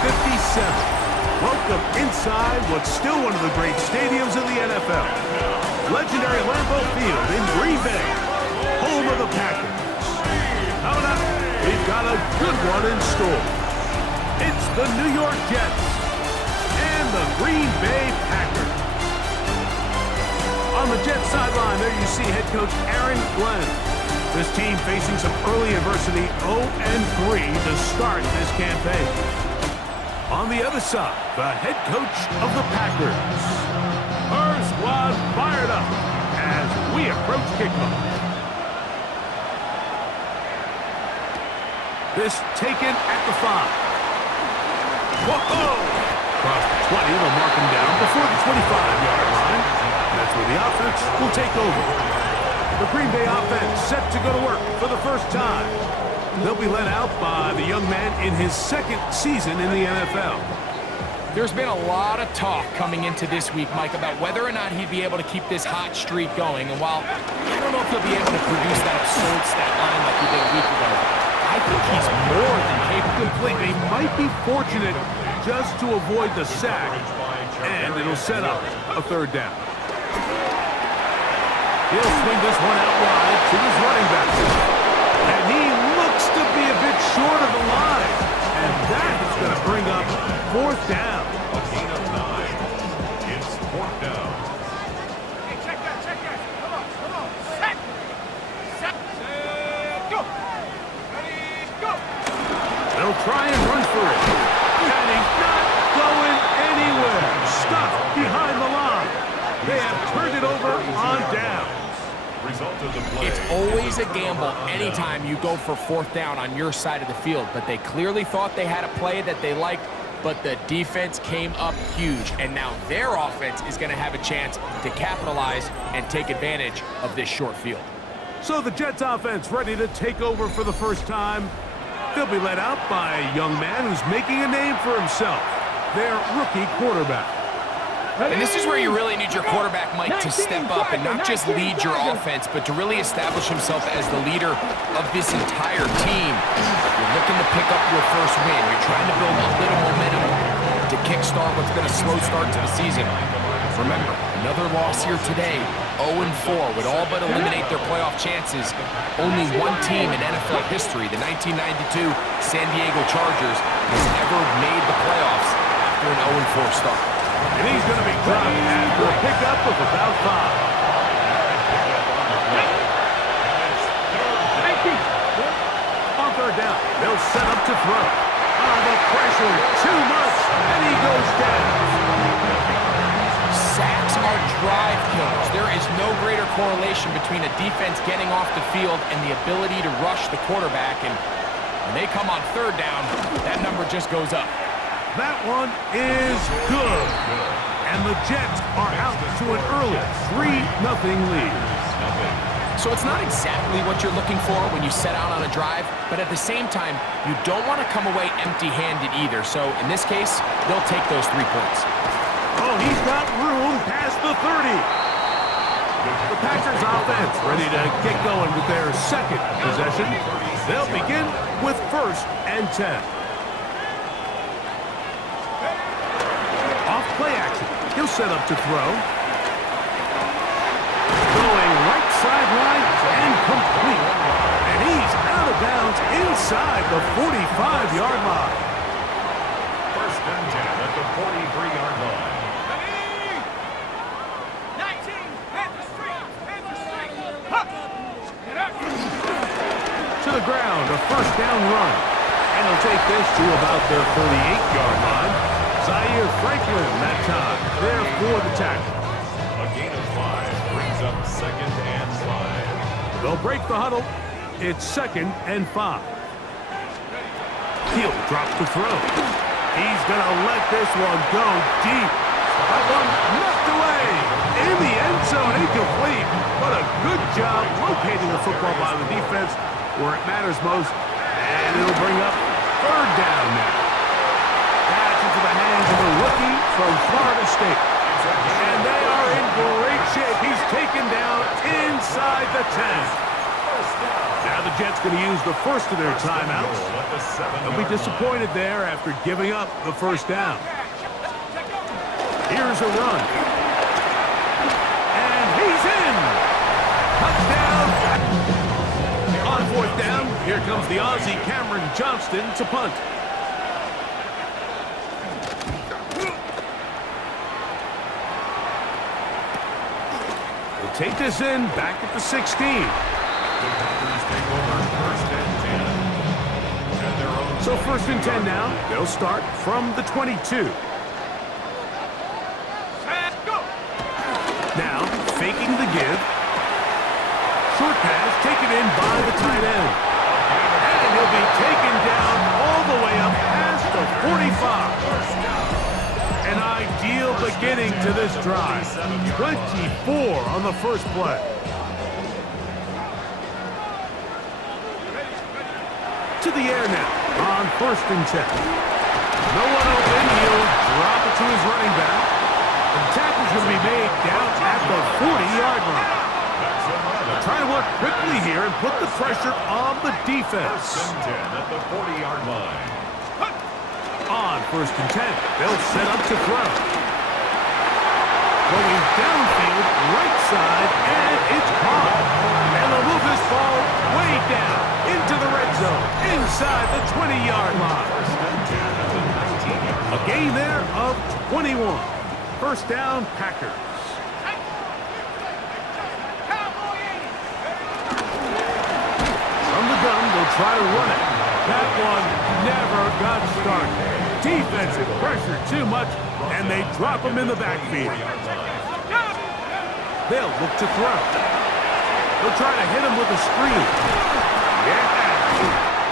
57. Welcome inside what's still one of the great stadiums in the NFL. Legendary Lambeau Field in Green Bay, home of the Packers. Coming up, we've got a good one in store. It's the New York Jets and the Green Bay Packers. On the Jets sideline, there you see head coach Aaron Glenn. This team facing some early adversity, 0-3 to start this campaign. On the other side, the head coach of the Packers. Our squad fired up as we approach kickoff. This taken at the 5. Whoa! Across the 20, they'll mark him down before the 25-yard line. That's where the offense will take over. The Green Bay offense set to go to work for the first time. They'll be led out by the young man in his second season in the NFL. There's been a lot of talk coming into this week, Mike, about whether or not he'd be able to keep this hot streak going. And while I don't know if he'll be able to produce that absurd stat line like he did a week ago, I think he's more than capable. Completely. Might be fortunate just to avoid the sack. And it'll set up a third down. He'll swing this one out wide to his running back. And he looks to be a bit short of the line. And that is going to bring up fourth down. A gain of 9. It's fourth down. Hey, check that. Come on. Set. Go. Ready, go. They'll try and run for it. And he's not going anywhere. Stuck behind the line. They have turned it over on downs. Result of the play. It's always a gamble anytime you go for fourth down on your side of the field. But they clearly thought they had a play that they liked, but the defense came up huge. And now their offense is going to have a chance to capitalize and take advantage of this short field. So the Jets offense ready to take over for the first time. They'll be led out by a young man who's making a name for himself, their rookie quarterback. And this is where you really need your quarterback, Mike, to step up and not just lead your offense, but to really establish himself as the leader of this entire team. You're looking to pick up your first win. You're trying to build a little momentum to kickstart what's been a slow start to the season. Remember, another loss here today, 0-4, would all but eliminate their playoff chances. Only one team in NFL history, the 1992 San Diego Chargers, has ever made the playoffs after an 0-4 start. And he's going to be dropped after a pickup of about 5. On third down, they'll set up to throw. The pressure, too much, and he goes down. Sacks are drive killers. There is no greater correlation between a defense getting off the field and the ability to rush the quarterback. And when they come on third down, that number just goes up. That one is good. And the Jets are out to an early 3-0 lead. So it's not exactly what you're looking for when you set out on a drive, but at the same time, you don't want to come away empty-handed either. So in this case, they'll take those 3 points. Oh, he's got room past the 30. The Packers offense ready to get going with their second possession. They'll begin with 1st and 10. Off play action. He'll set up to throw. Going right sideline and complete. And he's out of bounds inside the 45-yard line. 1st and 10 at the 43-yard line. Ready. 19. Panther Street. Hup. Get up. To the ground, a 1st down run. And he'll take this to about their 38-yard line. Zaire Franklin that time, there for the tackle. A gain of 5 brings up 2nd and 5. They'll break the huddle. It's 2nd and 5. He'll drop to throw. He's going to let this one go deep. That one knocked away. In the end zone, incomplete. But a good job locating the football by the defense where it matters most. And it'll bring up 3rd down now. Pass into the hands of a rookie from Florida State. And they are in great shape. He's taken down inside the 10. Now the Jets going to use the first of their First and goal timeouts. at the 7-yard They'll be disappointed there after giving up the first down. Here's a run. And he's in! Touchdown! On fourth down, here comes the Aussie Cameron Johnston to punt. They'll take this in back at the 16. The Packers take over first and 10. At their own So first and 10 now. They'll start from the 22. Now, faking the give. Short pass taken in by the tight end. And he'll be taken down all the way up past the 45. An ideal beginning to this drive. 24 on the first play. To the air now on first and 10. No one open. He'll drop it to his running back. The tackle's going to be made down at the 40-yard line. They're trying to work quickly here and put the pressure on the defense. First and 10 at the 40-yard line. On first and 10, they'll set up to throw. Going downfield, right side, and it's caught. And they'll move this ball way down into the red zone, inside the 20-yard line. First and 10 at the 19-yard line. A gain there of 21. First down, Packers. From the gun, they'll try to run it. That one never got started. Defensive pressure too much, and they drop him in the backfield. They'll look to throw. They'll try to hit him with a screen. Yeah.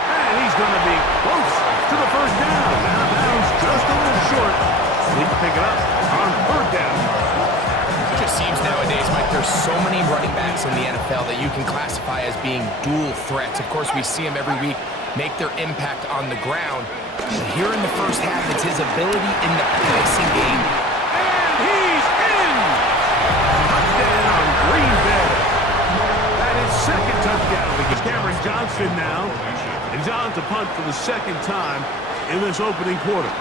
And he's going to be close to the first down. Out of bounds, just a little short. They can pick it up on third down. It just seems nowadays, Mike, there's so many running backs in the NFL that you can classify as being dual threats. Of course, we see them every week make their impact on the ground. But here in the first half, it's his ability in the passing game. And he's in! Touchdown, Green Bay. That is second touchdown against Cameron Johnston now. And he's on to punt for the second time in this opening quarter.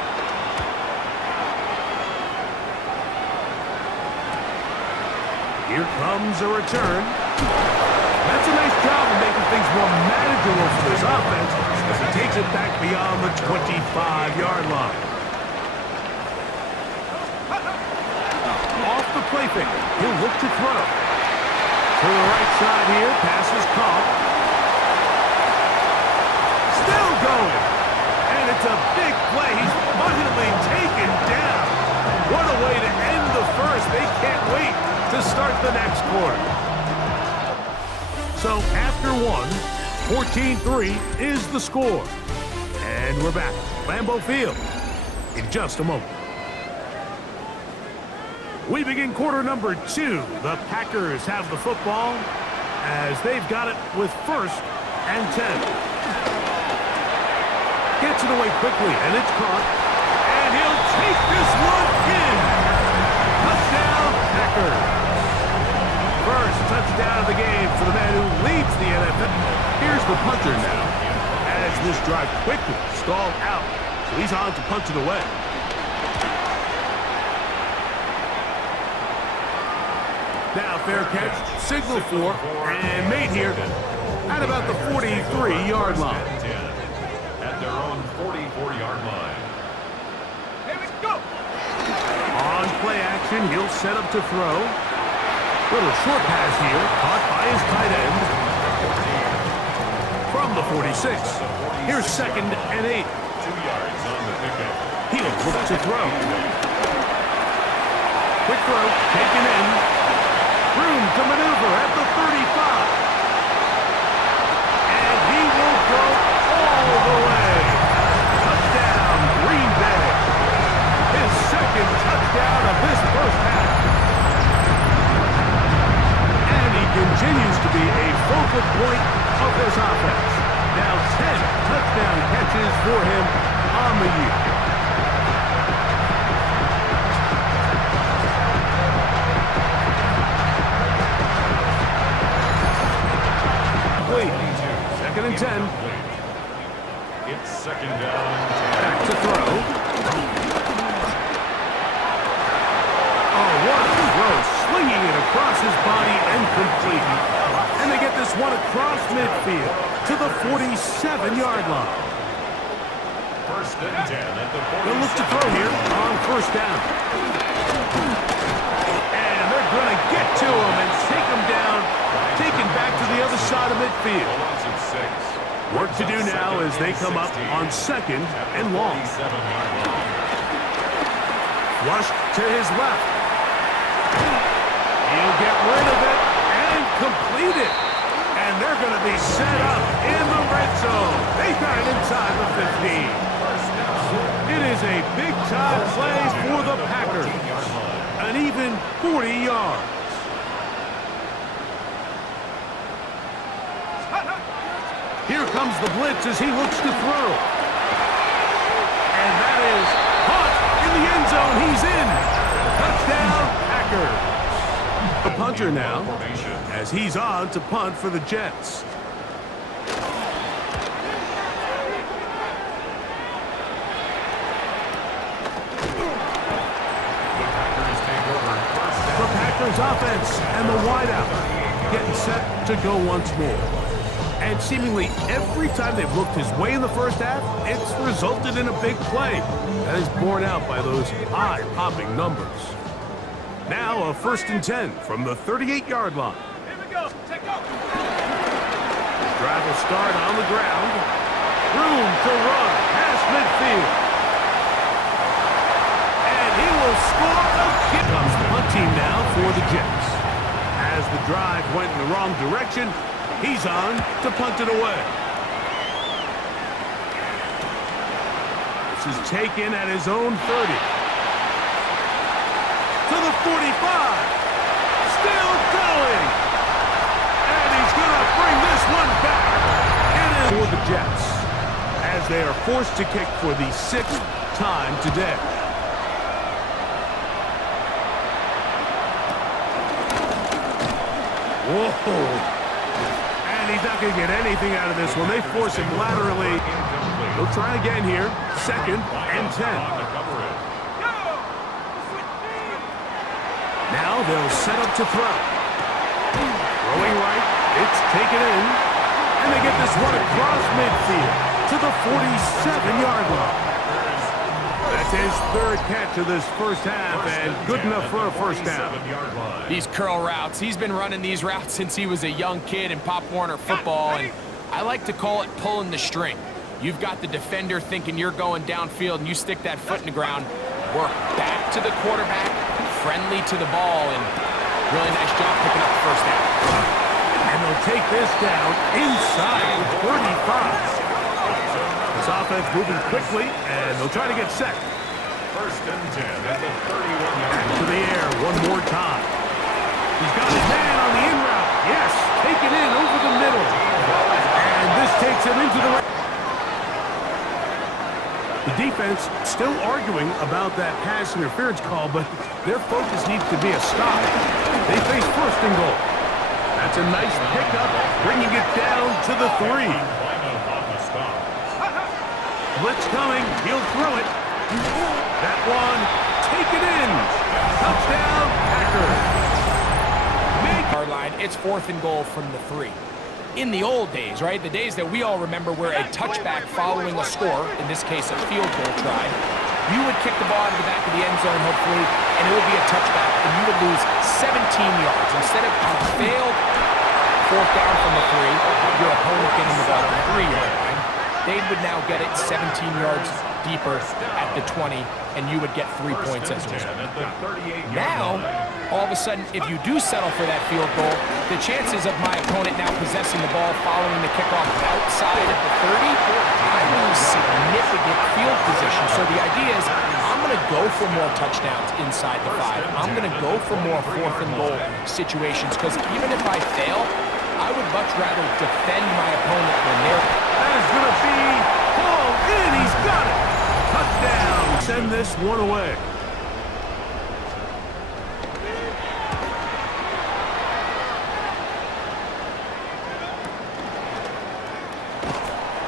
Here comes a return. That's a nice job of making things more manageable for this offense as he takes it back beyond the 25-yard line. Off the play fake, he'll look to throw. To the right side here, pass is caught. Still going. And it's a big play. He's finally taken down. What a way to end the first. They can't wait to start the next quarter. So after one, 14-3 is the score. And we're back. Lambeau Field in just a moment. We begin quarter number 2. The Packers have the football as they've got it with first and 10. Gets it away quickly, and it's caught. And he'll take this one in. Touchdown, Packers. First touchdown of the game for the man who leads the NFL. Here's the punter now. As this drive quickly stalled out, so he's on to punch it away. Now fair catch, signal for, and made here at about the 43-yard line. At their own 44-yard line. Here we go. On play action, he'll set up to throw. Little short pass here, caught by his tight end. From the 46, here's second and 8. 2 yards on the pickup. He'll look to throw. Quick throw, taken in. Room to maneuver at the 35. And he will go all the way. Touchdown, Green Bay. His second touchdown of this first half. And he continues to be a focal point of this offense. Now 10 touchdown catches for him on the year. 2nd and 10. It's 2nd down and 10. Back to throw. Oh, what a throw. Slinging it across his body and complete. And they get this one across midfield to the 47-yard line. 1st and 10 at the 47. They'll look to throw here on 1st down. And they're going to get to him and take him down, taken back to the other side of midfield. Work to do now as they come up on 2nd and long. Flushed to his left. He'll get rid of it and complete it. And they're going to be set up in the red zone. They got it inside the 15. It is a big-time play for the Packers. An even 40 yards. Here comes the blitz as he looks to throw. And that is caught in the end zone. He's in. Touchdown, Packers. The punter now as he's on to punt for the Jets. The Packers offense and the wideout getting set to go once more. And seemingly every time they've looked his way in the first half, it's resulted in a big play. That is borne out by those eye-popping numbers. Now a 1st and 10 from the 38-yard line. Here we go. Take off. Drive will start on the ground. Room to run past midfield. And he will score a kick. Comes the punt team now for the Jets. As the drive went in the wrong direction, he's on to punt it away. This is taken at his own 30. To the 45. Still going. And he's going to bring this one back. It is for the Jets as they are forced to kick for the 6th time today. Whoa. And he's not going to get anything out of this one. They force him laterally. They'll try again here. 2nd and 10. Now they'll set up to throw. Throwing right. It's taken in. And they get this one across midfield to the 47-yard line. That's his 3rd catch of this first half and good enough for a 1st down. These curl routes, he's been running these routes since he was a young kid in Pop Warner football, and I like to call it pulling the string. You've got the defender thinking you're going downfield, and you stick that foot in the ground, work back to the quarterback, friendly to the ball, and really nice job picking up the 1st down. And they'll take this down inside the 35. This offense moving quickly, and they'll try to get set. 1st and 10 at the 31-yard To the air one more time. He's got his man on the in route. Yes, take it in over the middle. And this takes him into the... The defense still arguing about that pass interference call, but their focus needs to be a stop. They face 1st and goal. That's a nice pickup, bringing it down to the 3. Blitz coming. He'll throw it. That one, taken in. Touchdown, Packers. Our line, it's 4th and goal from the 3. In the old days, right, the days that we all remember where a touchback following a score, in this case a field goal try, you would kick the ball into the back of the end zone, hopefully, and it would be a touchback, and you would lose 17 yards. Instead of a failed 4th down from the 3, your opponent getting the ball on the 3-yard line, they would now get it 17 yards deeper at the 20, and you would get 3 points as a result. Now, all of a sudden, if you do settle for that field goal, the chances of my opponent now possessing the ball following the kickoff outside of the 30, I lose significant field position. So the idea is, I'm going to go for more touchdowns inside the 5. I'm going to go for more 4th and goal situations, because even if I fail, I would much rather defend my opponent when they're... That is going to be hauled in. He's got it. Touchdown. Send this one away.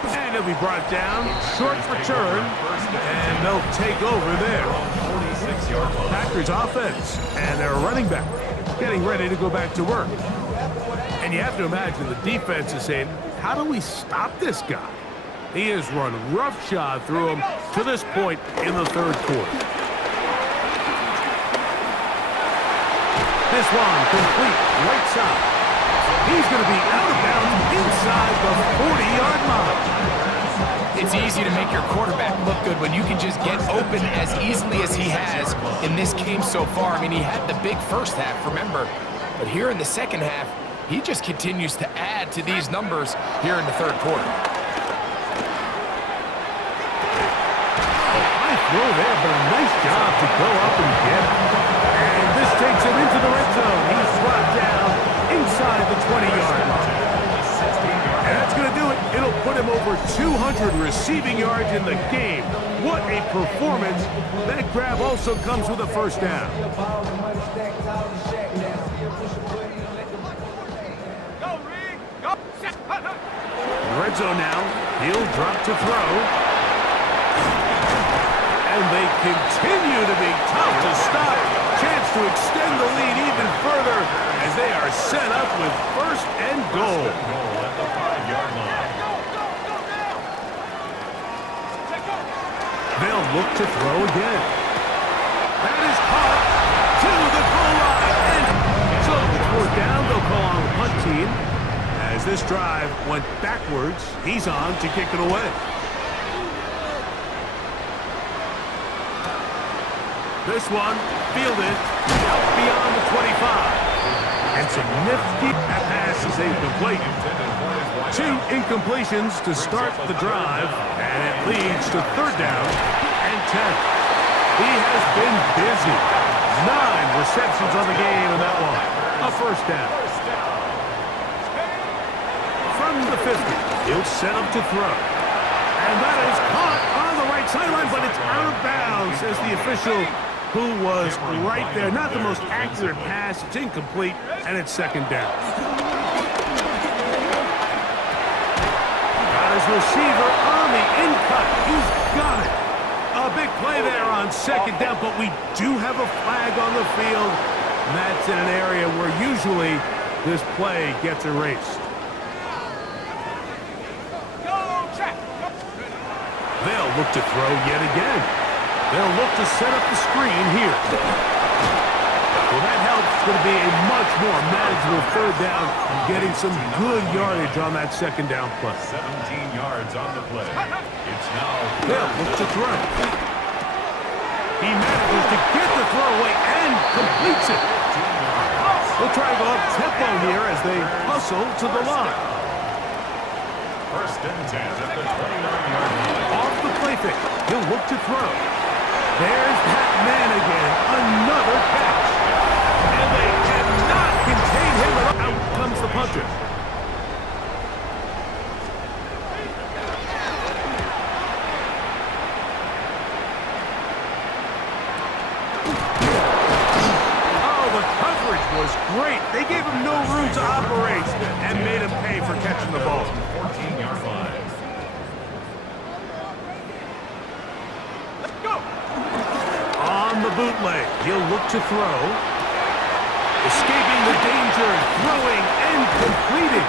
And he'll be brought down. Short return. And they'll take over there. 46-yard line. Packers offense. And their running back getting ready to go back to work. And you have to imagine the defense is saying, how do we stop this guy? He has run roughshod through him to this point in the third quarter. This one complete right side. He's going to be out of bounds inside the 40-yard line. It's easy to make your quarterback look good when you can just get open as easily as he has in this game so far. I mean, he had the big first half, remember, but here in the second half, he just continues to add to these numbers here in the third quarter. Nice throw there, but a nice job to go up and get it. And this takes him into the red zone. He's brought down inside the 20-yard line. And that's going to do it. It'll put him over 200 receiving yards in the game. What a performance. That grab also comes with a first down. Go, Reed! Go! Set! Red zone now. He'll drop to throw. And they continue to be tough to stop. Chance to extend the lead even further as they are set up with first and goal. Goal at the 5-yard line. They'll look to throw again. That is caught to the goal line. And so it's fourth down. They'll call on the punt team. As this drive went backwards, he's on to kick it away. This one fielded out beyond the 25. And some nifty pass is incomplete. 2 incompletions to start the drive, and it leads to third down and 10. He has been busy. 9 receptions on the game in that one. A first down. From the 50, he'll set up to throw. And that is caught on the right sideline, but it's out of bounds as the official who was right there. Not the most accurate pass. It's incomplete, and it's second down. Got his receiver on the in-cut. He's got it. A big play there on second down, but we do have a flag on the field. And that's in an area where usually this play gets erased. They'll look to throw yet again. They'll look to set up the screen here. Well, that helps. It's going to be a much more manageable third down, getting some good yardage on that second down play. 17 yards on the play. It's now They'll look to throw. He manages to get the throw away and completes it. They'll try to go up tempo here as they hustle to the line. first and 10 at the 29-yard line. Off the play fake. He'll look to throw. There's Pat Man again. Another catch. And they cannot contain him. Out comes the punter. Oh, the coverage was great. They gave him no room to operate and made him pay for catching the ball. 14-yard line. On the bootleg, he'll look to throw. Escaping the danger, throwing and completing.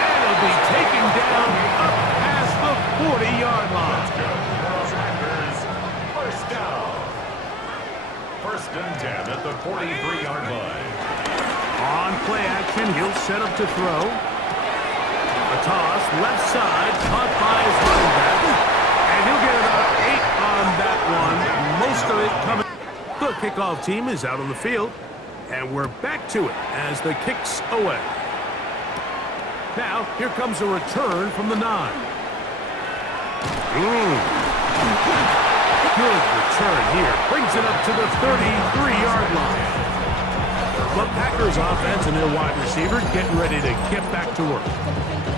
And he'll be taken down up past the 40-yard line. Packers, first down. First and 10 at the 43-yard line. On play action, he'll set up to throw. A toss, left side, caught by his running back. And he'll get about 8 on that one. Most of it coming. The kickoff team is out on the field. And we're back to it as the kick's away. Now, here comes a return from the 9. Good return here. Brings it up to the 33-yard line. The Packers offense and their wide receiver getting ready to get back to work.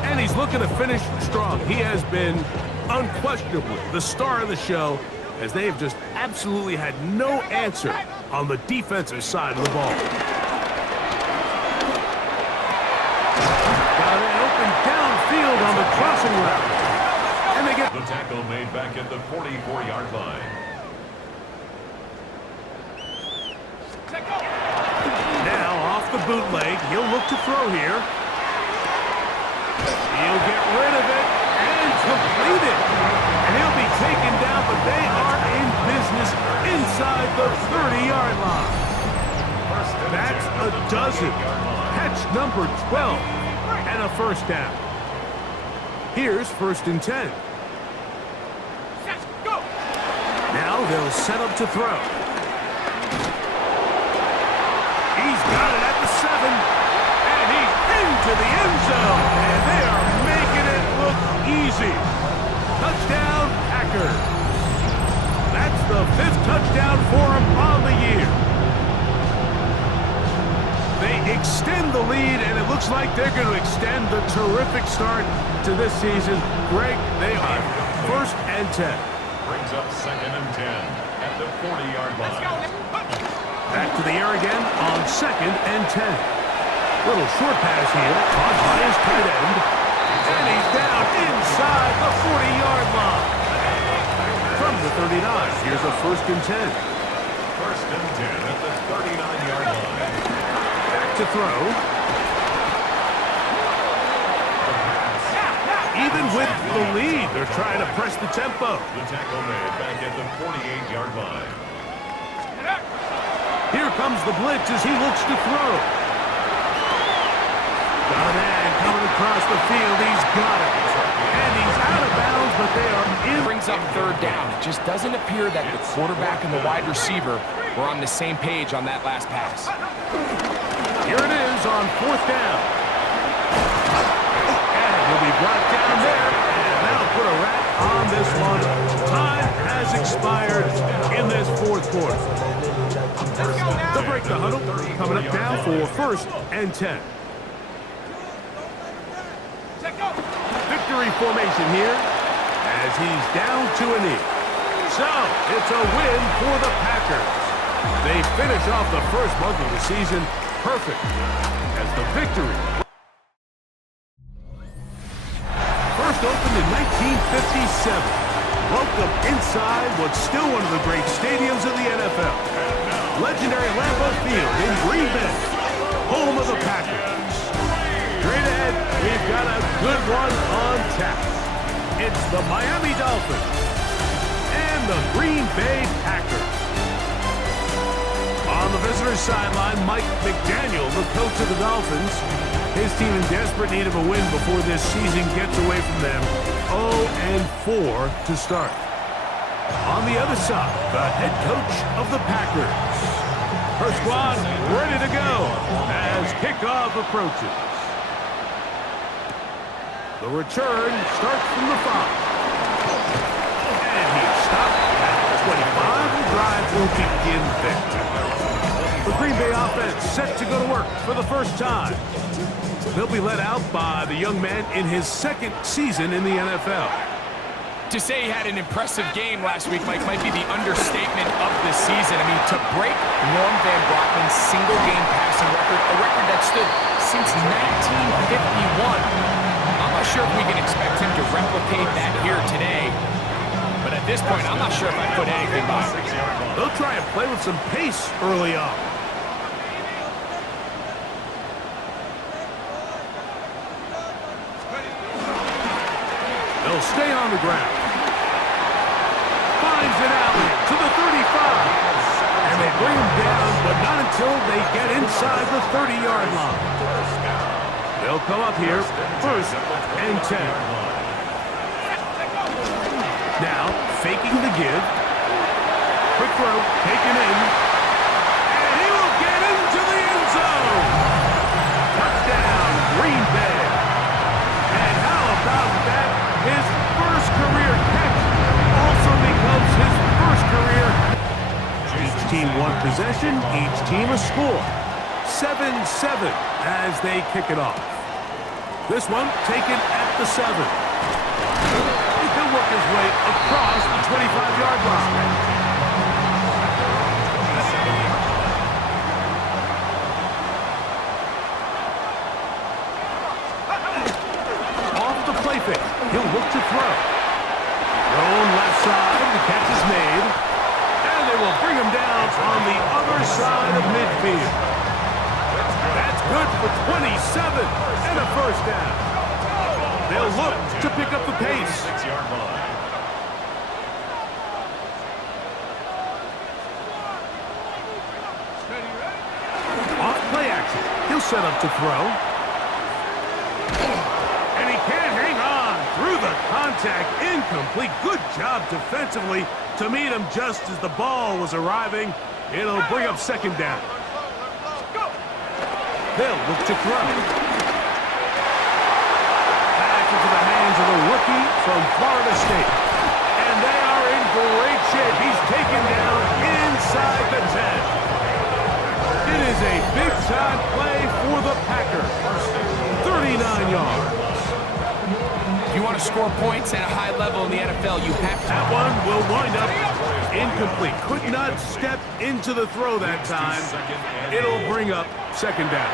And he's looking to finish strong. He has been unquestionably the star of the show, as they have just absolutely had no answer on the defensive side of the ball. Got it open downfield on the crossing route. tackle made back at the 44-yard line. Now off the bootleg, he'll look to throw here. He'll get rid of it and complete it. And he'll be taken down, but they are in business inside the 30-yard line. That's a dozen. Catch number 12 and a first down. Here's 1st and 10. Now they'll set up to throw. He's got it at the 7, and he's into the end zone, and they are making it look easy. Touchdown, Packers. That's the 5th touchdown for him on the year. They extend the lead, and it looks like they're going to extend the terrific start to this season. Greg, they are 1st and 10. Brings up 2nd and 10 at the 40-yard line. Back to the air again on 2nd and 10. Little short pass here, caught by his tight end. And he's down inside the 40-yard line. From the 39, here's a 1st and 10. 1st and 10 at the 39-yard line. Back to throw. Even with the lead, they're trying to press the tempo. The tackle made back at the 48-yard line. Here comes the blitz as he looks to throw. Got a man coming across the field. He's got it. And he's out of bounds, but they are in. Brings up 3rd down. It just doesn't appear that the quarterback and the wide receiver were on the same page on that last pass. Here it is on 4th down. And he'll be brought down there. And that'll put a wrap on this one. Time has expired in this 4th quarter. They'll break the huddle. Coming up now for 1st and 10. Victory formation here as he's down to a knee. So, it's a win for the Packers. They finish off the first month of the season perfect as the victory. First opened in 1957. Welcome inside what's still one of the great stadiums in the NFL. Legendary Lambeau Field in Green Bay, home of the Packers. Straight ahead, we've got a good one on tap. It's the Miami Dolphins and the Green Bay Packers. On the visitor's sideline, Mike McDaniel, the coach of the Dolphins. His team in desperate need of a win before this season gets away from them. 0-4 to start. On the other side, the head coach of the Packers. Her squad ready to go as kickoff approaches. The return starts from the 5. And he's stopped at 25. The drive will begin there. The Green Bay offense set to go to work for the first time. They'll be led out by the young man in his 2nd season in the NFL. To say he had an impressive game last week, Mike, might be the understatement of this season. I mean, to break Norm Van Brocken's single-game passing record, a record that stood since 1951. I'm not sure if we can expect him to replicate that here today. But at this point, I'm not sure if I put anything by him. They'll try and play with some pace early on. They'll stay on the ground. Finds an alley to the 35. And they bring him down, but not until they get inside the 30-yard line. They'll come up here 1st and 10. Now, faking the give. Quick throw, taken in. And he will get into the end zone. Touchdown, Green Bay. And how about that? His first career catch also becomes his first career. Each team one possession, each team a score. 7-7 as they kick it off. This one taken at the 7. He'll work his way across the 25-yard line. Off the play fake, he'll look to throw. Thrown left side, the catch is made. And they will bring him down on the other side of midfield. That's good for 27 and a first down. They'll look to pick up the pace. 6-yard line. Off play action. He'll set up to throw. And he can't hang on through the contact. Incomplete. Good job defensively to meet him just as the ball was arriving. It'll bring up second down. They'll look to throw. Back into the hands of the rookie from Florida State. And they are in great shape. He's taken down inside the 10. It is a big-time play for the Packers. 39 yards. If you want to score points at a high level in the NFL, you have to. That one will wind up incomplete. Could not step into the throw that time. It'll bring up second down.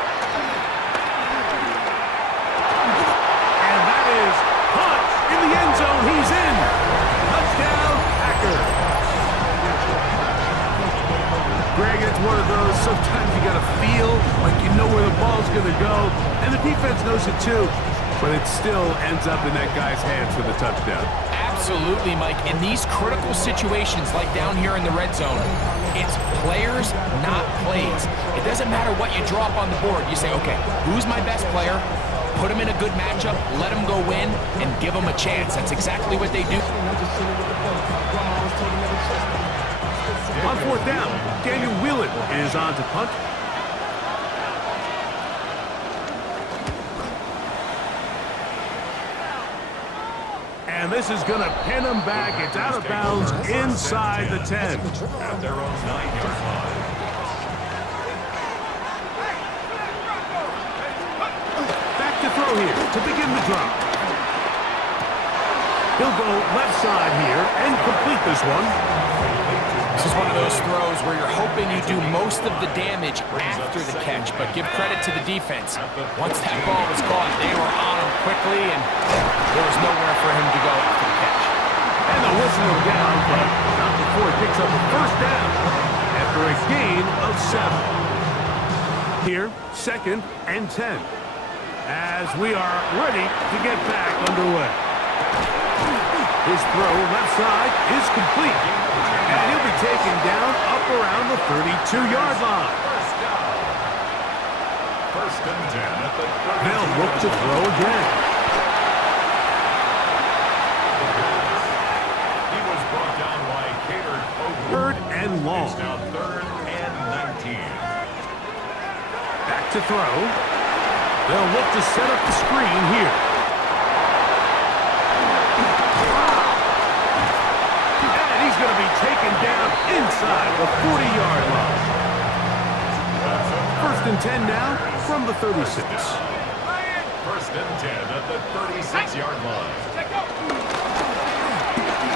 And that is Hunt in the end zone. He's in. Touchdown, Packers. Greg, it's one of those, sometimes you got to feel like you know where the ball's going to go, and the defense knows it too, but it still ends up in that guy's hands for the touchdown. Absolutely, Mike. In these critical situations, like down here in the red zone, it's players, not plays. It doesn't matter what you draw up on the board. You say, okay, who's my best player? Put him in a good matchup, let him go win, and give him a chance. That's exactly what they do. On fourth down, Daniel Whelan is on to punt. And this is going to pin him back. It's out of bounds inside the 10. At their own 9-yard line. Back to throw here to begin the drop. He'll go left side here and complete this one. This is one of those throws where you're hoping you do most of the damage after the catch, but give credit to the defense. Once that ball was caught, they were on him quickly, and there was nowhere for him to go after the catch. And they'll whistle him down, but not before he picks up the first down after a gain of 7. Here, second and 10, as we are ready to get back underway. His throw left side is complete. And he'll be taken down up around the 32-yard line. First and 10 at the 30. They'll look to throw again. He was brought down by Cater Coburn. Third and long. It's now 3rd and 19. Back to throw. They'll look to set up the screen here. Going to be taken down inside the 40-yard line. First and 10 now from the 36. First and 10 at the 36-yard line.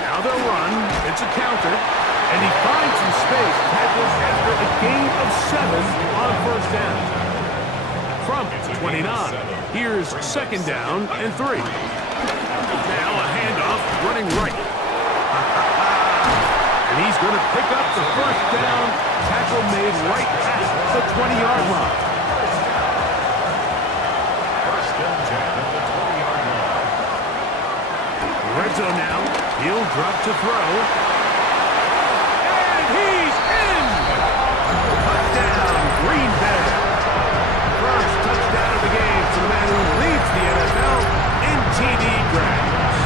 Now they'll run. It's a counter. And he finds some space. Tackles after a gain of 7 on first down. From 29. Here's second down and 3. Now a handoff running right. And he's going to pick up the first down. Tackle made right at the 20-yard line. First and 10 at the 20-yard line. Red zone now. He'll drop to throw. And he's in! Touchdown, Green Bay. First touchdown of the game for the man who leads the NFL in TD grabs.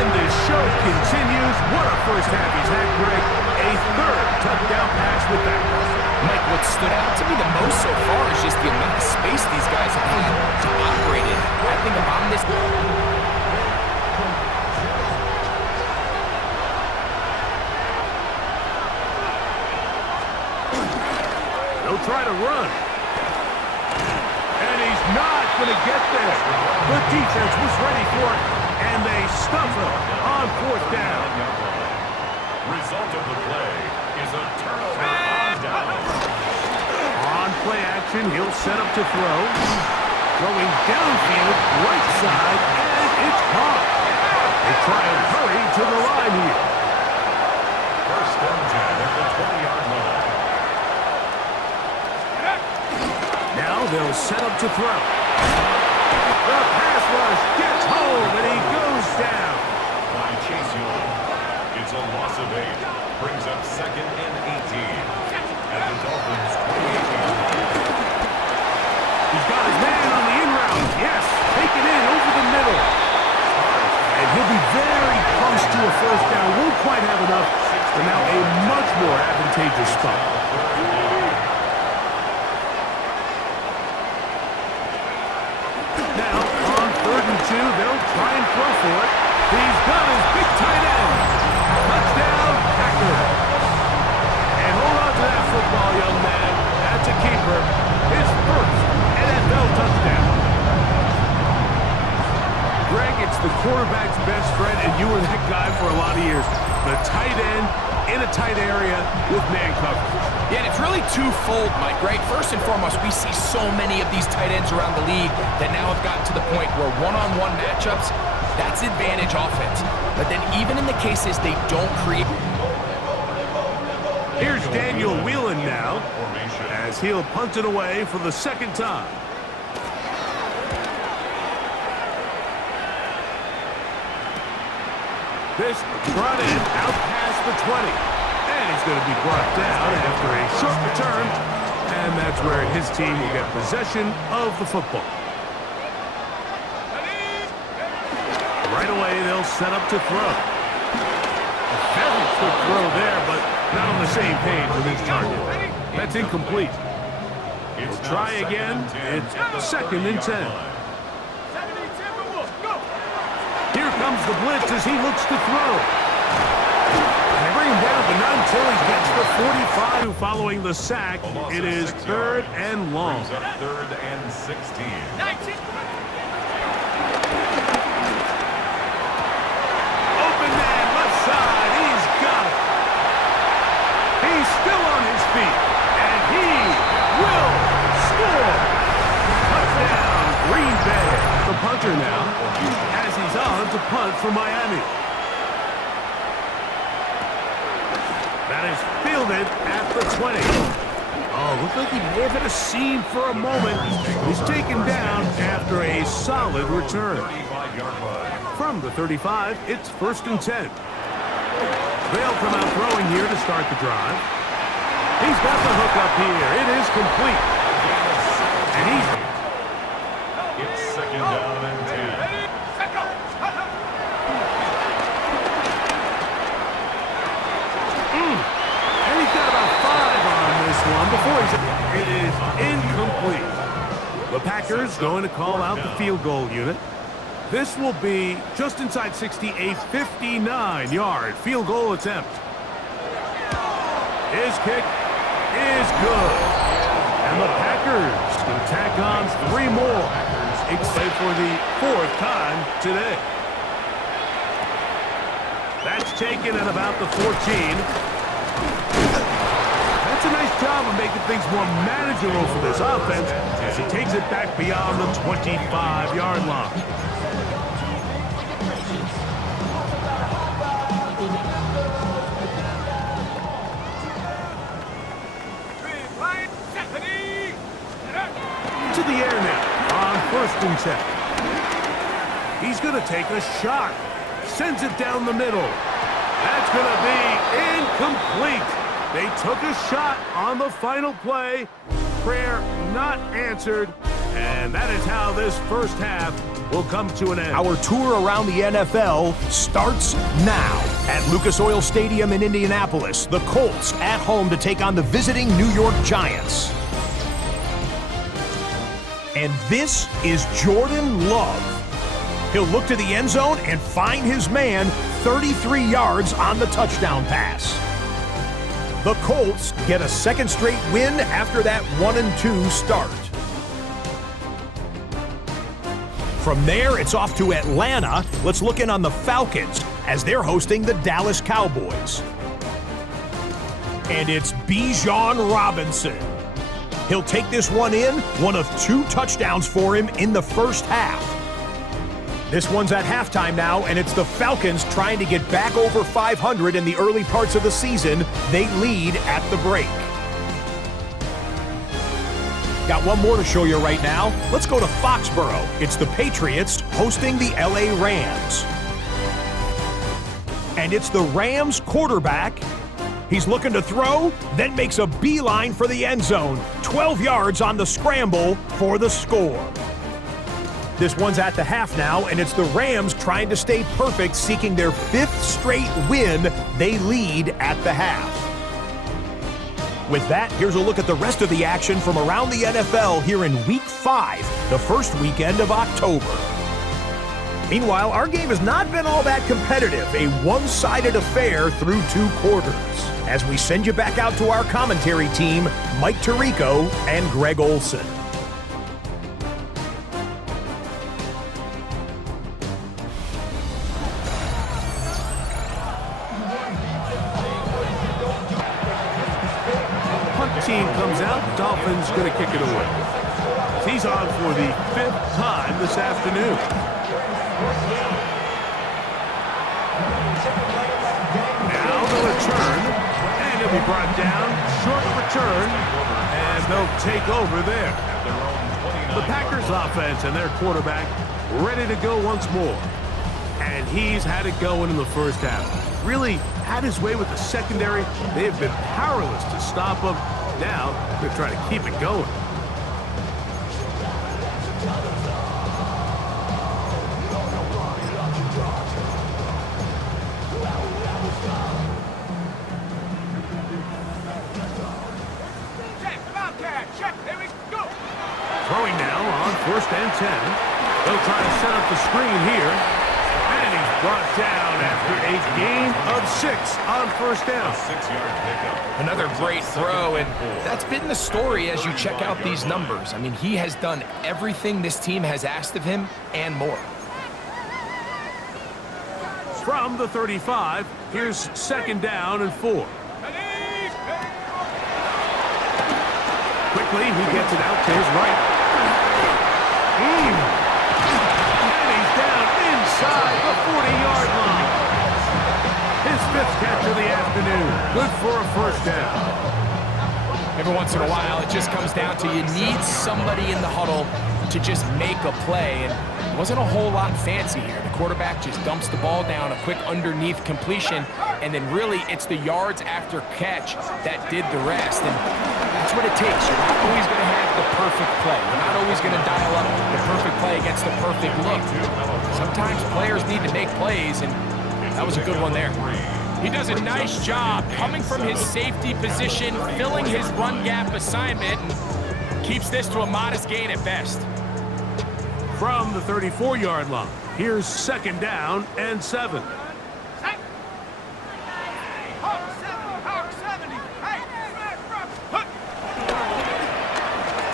And this show continues. What a first half he's had, Greg. A third touchdown pass with that. Mike, what stood out to me the most so far is just the amount of space these guys have had to operate in. I think if I'm this... They'll try to run. And he's not going to get there. The defense was ready for it, and they stuff him on fourth down. Result of the play is a turnover on down. On play action, he'll set up to throw. Throwing downfield, right side, and it's caught. They try and hurry to the line here. First and 10 at the 20-yard line. Now they'll set up to throw. The pass rush gets home, and he goes down. By Chase Young. It's a loss of 8. Brings up second and 18. At the Dolphins' 28-yard line. He's got his man on the in route. Yes, taken in over the middle. And he'll be very close to a first down. Won't quite have enough. But now a much more advantageous spot. Now, on 3rd and 2, they'll try and throw for it. He's got his big tight end. Touchdown, Packers. And hold on to that football, young man. That's a keeper. His first NFL touchdown. Greg, it's the quarterback's best friend, and you were that guy for a lot of years. The tight end in a tight area with man coverage. Yeah, and it's really twofold, Mike, right? First and foremost, we see so many of these tight ends around the league that now have gotten to the point where one-on-one matchups, that's advantage offense. But then even in the cases they don't create... Here's Daniel Whelan now, as he'll punt it away for the second time. This brought in out past the 20. And he's going to be brought down after a short return. And that's where his team will get possession of the football. Right away, they'll set up to throw. A very quick throw there, but not on the same page with his target. That's incomplete. We'll try again. It's 2nd and 10. Here comes the blitz as he looks to throw. And they bring him down, but not until he gets the 45. Following the sack, it is 3rd and long. 3rd and 16. Open man, left side. He's got it. He's still on his feet, and he will score. Touchdown, Green Bay. The punter now, as he's on to punt for Miami. That is fielded at the 20. Oh, looked like he may have hit a seam for a moment. He's taken down after a solid return. 35-yard line. From the 35, it's 1st and 10. They'll come out throwing here to start the drive. He's got the hook up here. It is complete. And he's... It's 2nd down and 10. And he's got about 5 on this one before he's... It is incomplete. The Packers going to call out the field goal unit. This will be just inside 60, a 59-yard field goal attempt. His kick is good. And the Packers can tack on 3 more. Except for the 4th time today. That's taken at about the 14. That's a nice job of making things more manageable for this offense as he takes it back beyond the 25-yard line. To the air now on 1st and 10. He's going to take a shot. Sends it down the middle. That's going to be incomplete. They took a shot on the final play. Prayer not answered. And that is how this first half will come to an end. Our tour around the NFL starts now. At Lucas Oil Stadium in Indianapolis, the Colts at home to take on the visiting New York Giants. And this is Jordan Love. He'll look to the end zone and find his man 33 yards on the touchdown pass. The Colts get a 2nd straight win after that 1-2 start. From there, it's off to Atlanta. Let's look in on the Falcons as they're hosting the Dallas Cowboys. And it's Bijan Robinson. He'll take this one in, one of 2 touchdowns for him in the first half. This one's at halftime now, and it's the Falcons trying to get back over 500 in the early parts of the season. They lead at the break. Got one more to show you right now. Let's go to Foxborough. It's the Patriots hosting the LA Rams. And it's the Rams quarterback. He's looking to throw, then makes a beeline for the end zone. 12 yards on the scramble for the score. This one's at the half now, and it's the Rams trying to stay perfect, seeking their 5th straight win. They lead at the half. With that, here's a look at the rest of the action from around the NFL here in Week 5, the first weekend of October. Meanwhile, our game has not been all that competitive, a one-sided affair through 2 quarters. As we send you back out to our commentary team, Mike Tirico and Greg Olson. Team comes out, Dolphins going to kick it away. He's on for the 5th time this afternoon. Now the return, and he'll be brought down. Short return, and they'll take over there. The Packers offense and their quarterback ready to go once more. And he's had it going in the first half. Really had his way with the secondary. They have been powerless to stop him. Now, they're trying to keep it going. Check, here we go. Throwing now on 1st and 10. They'll try to set up the screen here. And he's brought down after a gain of 6 on 1st down. 6-yard pickup. Another great throw, and that's been the story as you check out these numbers. I mean, he has done everything this team has asked of him and more. From the 35, here's 2nd down and 4. Quickly, he gets it out to his right. And he's down inside the 40-yard line. His 5th catch of the afternoon. Good for a 1st down. Every once in a while, it just comes down to you need somebody in the huddle to just make a play, and it wasn't a whole lot fancy here. The quarterback just dumps the ball down, a quick underneath completion, and then really it's the yards after catch that did the rest, and that's what it takes. You're not always going to have the perfect play. You're not always going to dial up the perfect play against the perfect look. Sometimes players need to make plays, and that was a good one there. He does a nice job coming from his safety position, filling his run gap assignment, and keeps this to a modest gain at best. From the 34-yard line, here's 2nd down and 7.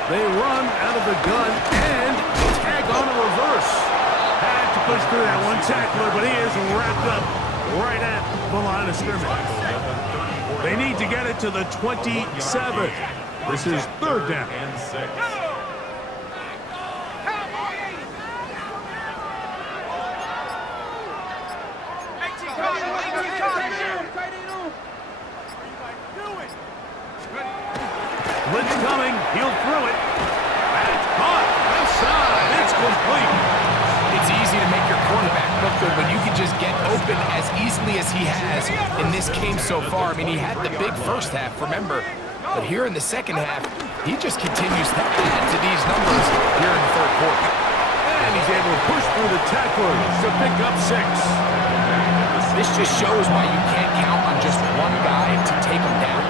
They run out of the gun and tag on a reverse. Had to push through that one tackler, but he is wrapped up right at the line of scrimmage. They need to get it to the 27. This is 3rd down. And 6. Blitz coming. He'll throw it. That's caught. Left side. It's complete. It's easy to make your quarterback look good when you can just get open as easily as he has in this game so far. I mean, he had the big first half, remember. But here in the second half, he just continues to add to these numbers here in the 3rd quarter. And he's able to push through the tacklers to pick up 6. This just shows why you can't count on just one guy to take him down.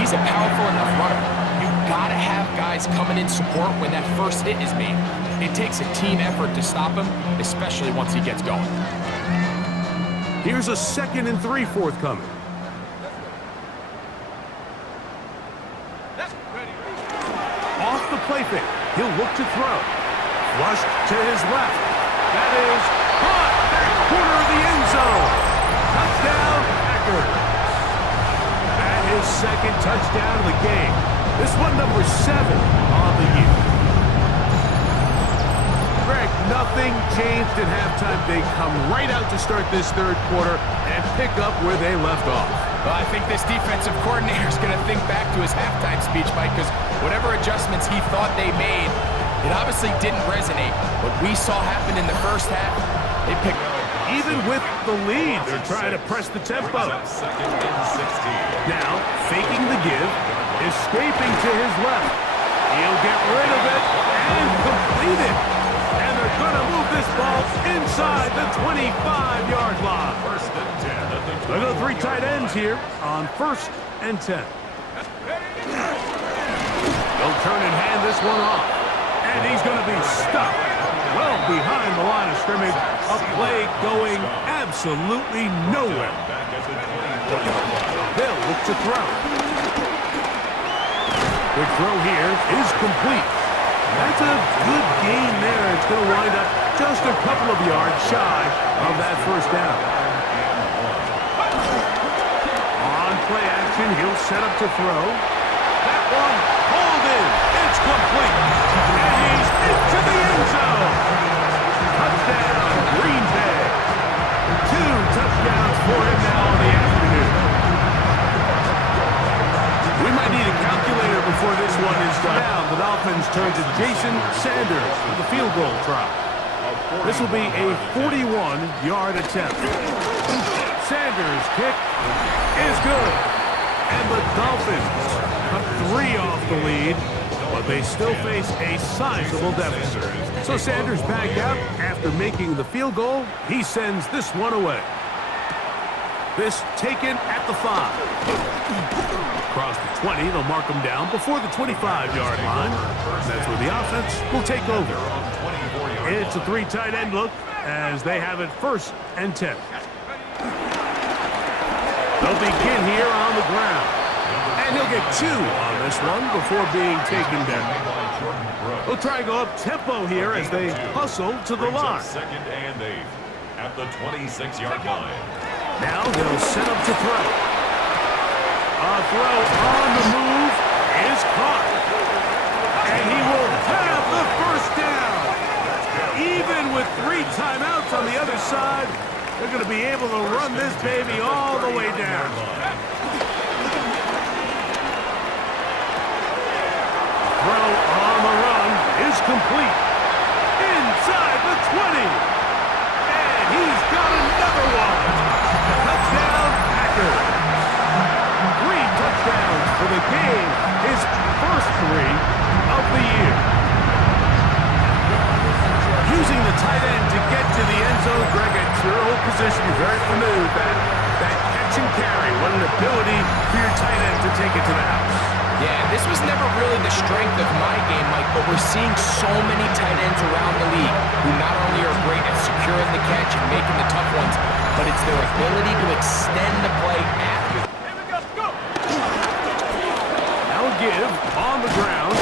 He's a powerful enough runner. You've got to have guys coming in support when that first hit is made. It takes a team effort to stop him, especially once he gets going. Here's a 2nd and 3 forthcoming. Off the play fake. He'll look to throw. Flushed to his left. That is caught back corner of the end zone. Touchdown, Packers. That is 2nd touchdown of the game. This one number 7 on the year. Greg, Nothing changed at halftime. They come right out to start this third quarter and pick up where they left off. Well, I think this defensive coordinator is going to think back to his halftime speech, Mike, because whatever adjustments he thought they made, it obviously didn't resonate. What we saw happen in the first half, they picked up. Even with the lead, they're trying to press the tempo. Second and 16. Now, faking the give, escaping to his left. He'll get rid of it and complete it. And they're going to move this ball inside the 25-yard line. First and 10 at the Look at the three tight ends here on 1st and 10. They'll turn and hand this one off. And he's going to be stuck well behind the line of scrimmage. A play going absolutely nowhere. back at the 24-yard line. They'll look to throw. The throw here is complete. That's a good gain there. It's going to wind up just a couple of yards shy of that first down. On play action, he'll set up to throw. That one pulled in. It's complete. And he's into the end zone. Touchdown, Green Bay. 2 touchdowns for him now on the afternoon. We might need a calculator before this one is done. Now the Dolphins turn to Jason Sanders for the field goal try. This will be a 41-yard attempt. Sanders' kick is good. And the Dolphins cut 3 off the lead, but they still face a sizable deficit. So Sanders back out after making the field goal. He sends this one away. This taken at the 5. Across the 20, they'll mark him down before the 25-yard line. That's where the offense will take over. It's a 3 tight end look as they have it 1st and 10. They'll begin here on the ground. And he'll get 2 on this one before being taken down. They'll try and go up tempo here as they hustle to the line. Second and 8 at the 26-yard line. Now they'll set up to throw. A throw on the move is caught. And he will have the first down. Even with 3 timeouts on the other side, they're going to be able to run this baby all the way down. Throw on the run is complete. Inside the 20. And he's got another one. Touchdown, Packers. 3 touchdowns for the game. His first 3 of the year. Using the tight end to get to the end zone, Greg, at your old position, you're very familiar with that. That catch and carry. What an ability for your tight end to take it to the house. Yeah, this was never really the strength of my game, Mike, but we're seeing so many tight ends around the league who not only are great at securing the catch and making the tough ones, but it's their ability to extend the play after. Now a give on the ground,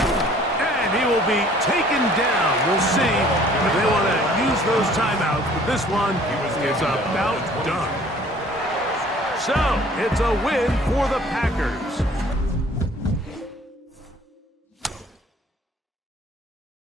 and he will be taken down. We'll see if they want to use those timeouts, but this one is about done. So, it's a win for the Packers.